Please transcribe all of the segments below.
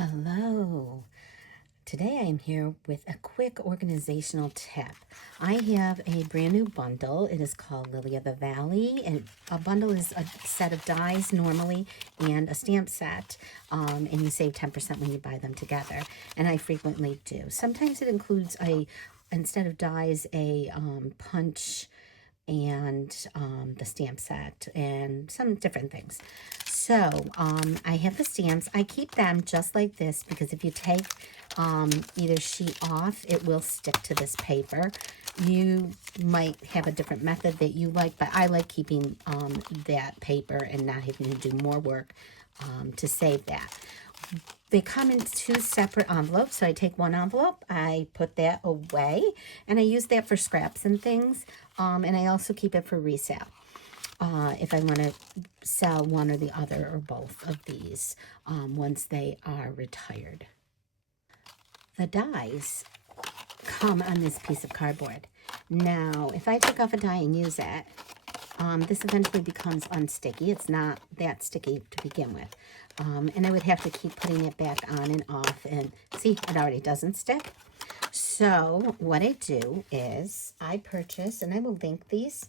Hello. Today I am here with a quick organizational tip. I have a brand new bundle. It is called Lily of the Valley, and a bundle is a set of dies normally and a stamp set, and you save 10% when you buy them together, and I frequently do. Sometimes it includes instead of dies, a punch and the stamp set and some different things. So I have the stamps. I keep them just like this because if you take either sheet off, it will stick to this paper. You might have a different method that you like, but I like keeping that paper and not having to do more work to save that. They come in 2 separate envelopes, so I take one envelope, I put that away, and I use that for scraps and things, and I also keep it for resale if I want to sell one or the other or both of these once they are retired. The dies come on this piece of cardboard. Now, if I take off a die and use it, this eventually becomes unsticky. It's not that sticky to begin with. And I would have to keep putting it back on and off. And see, it already doesn't stick. So what I do is I purchase, and I will link these.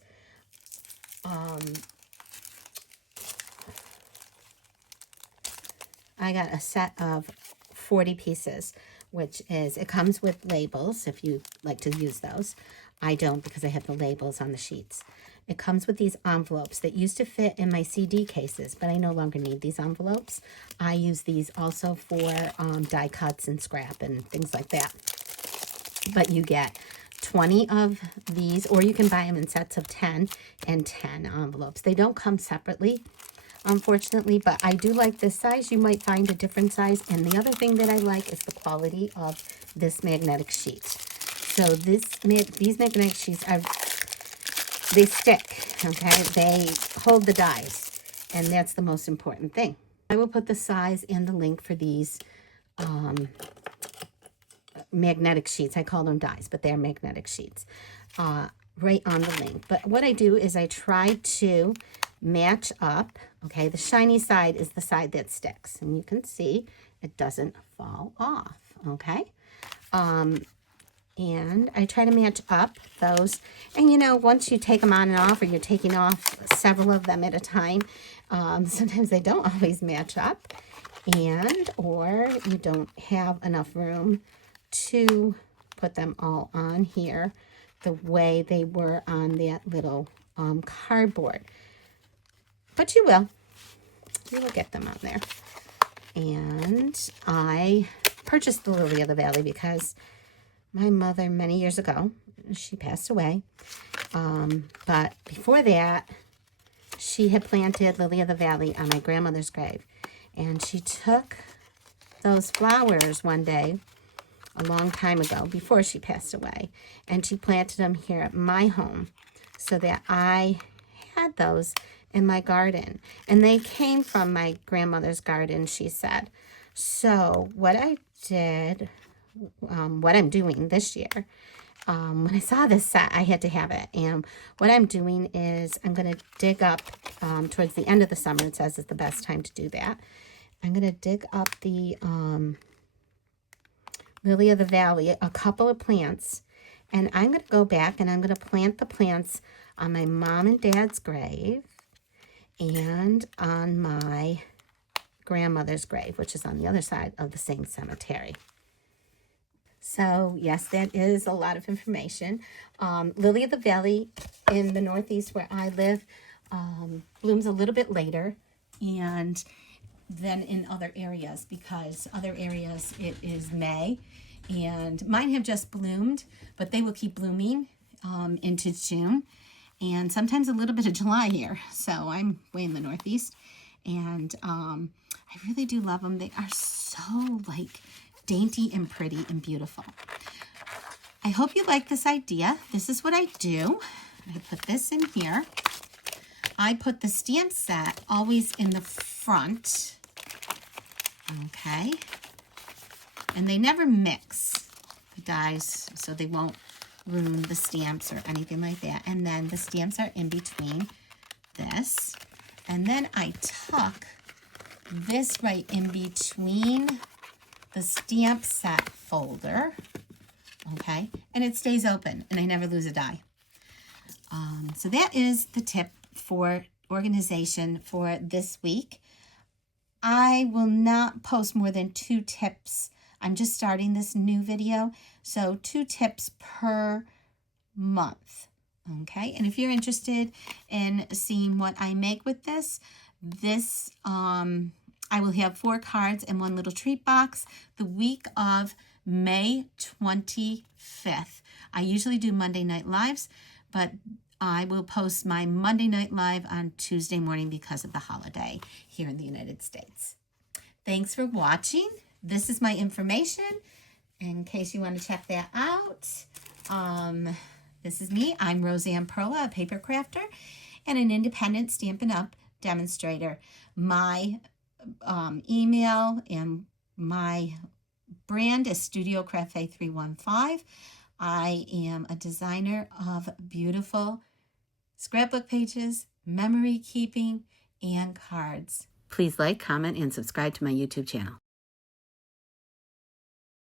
I got a set of 40 pieces, which is, it comes with labels if you like to use those. I don't because I have the labels on the sheets. It comes with these envelopes that used to fit in my CD cases, but I no longer need these envelopes. I use these also for die cuts and scrap and things like that. But you get 20 of these, or you can buy them in sets of 10 and 10 envelopes. They don't come separately, unfortunately, but I do like this size. You might find a different size. And the other thing that I like is the quality of this magnetic sheet. So these magnetic sheets they stick, okay? They hold the dies, and that's the most important thing. I will put the size and the link for these magnetic sheets. I call them dies, but they're magnetic sheets, right on the link. But what I do is I try to match up, okay? The shiny side is the side that sticks, and you can see it doesn't fall off, okay? And I try to match up those. And, you know, once you take them on and off, or you're taking off several of them at a time, sometimes they don't always match up. Or you don't have enough room to put them all on here the way they were on that little cardboard. But you will. You will get them on there. And I purchased the Lily of the Valley because my mother, many years ago, she passed away. But before that, she had planted Lily of the Valley on my grandmother's grave. And she took those flowers one day, a long time ago, before she passed away. And she planted them here at my home so that I had those in my garden. And they came from my grandmother's garden, she said. So what I did, what I'm doing this year, when I saw this set, I had to have it. And what I'm doing is I'm going to dig up, towards the end of the summer, it says it's the best time to do that. I'm going to dig up the Lily of the Valley, a couple of plants, and I'm going to go back and I'm going to plant the plants on my mom and dad's grave and on my grandmother's grave, which is on the other side of the same cemetery. So, yes, that is a lot of information. Lily of the Valley in the Northeast where I live blooms a little bit later and than in other areas, because other areas it is May, and mine have just bloomed, but they will keep blooming into June, and sometimes a little bit of July here. So I'm way in the Northeast, and I really do love them. They are so like dainty and pretty and beautiful. I hope you like this idea. This is what I do. I put this in here. I put the stamp set always in the front. Okay. And they never mix the dies, so they won't ruin the stamps or anything like that. And then the stamps are in between this. And then I tuck this right in between the stamp set folder, okay? And it stays open, and I never lose a die. So that is the tip for organization for this week. I will not post more than 2 tips. I'm just starting this new video, so 2 tips per month, okay? And if you're interested in seeing what I make with this, I will have 4 cards and 1 little treat box the week of May 25th. I usually do Monday Night Lives, but I will post my Monday Night Live on Tuesday morning because of the holiday here in the United States. Thanks for watching. This is my information in case you want to check that out. This is me. I'm Roseanne Perla, a paper crafter and an independent Stampin' Up! Demonstrator. My email and my brand is Studio Cafe 315. I am a designer of beautiful scrapbook pages, memory keeping, and cards. Please like, comment, and subscribe to my YouTube channel.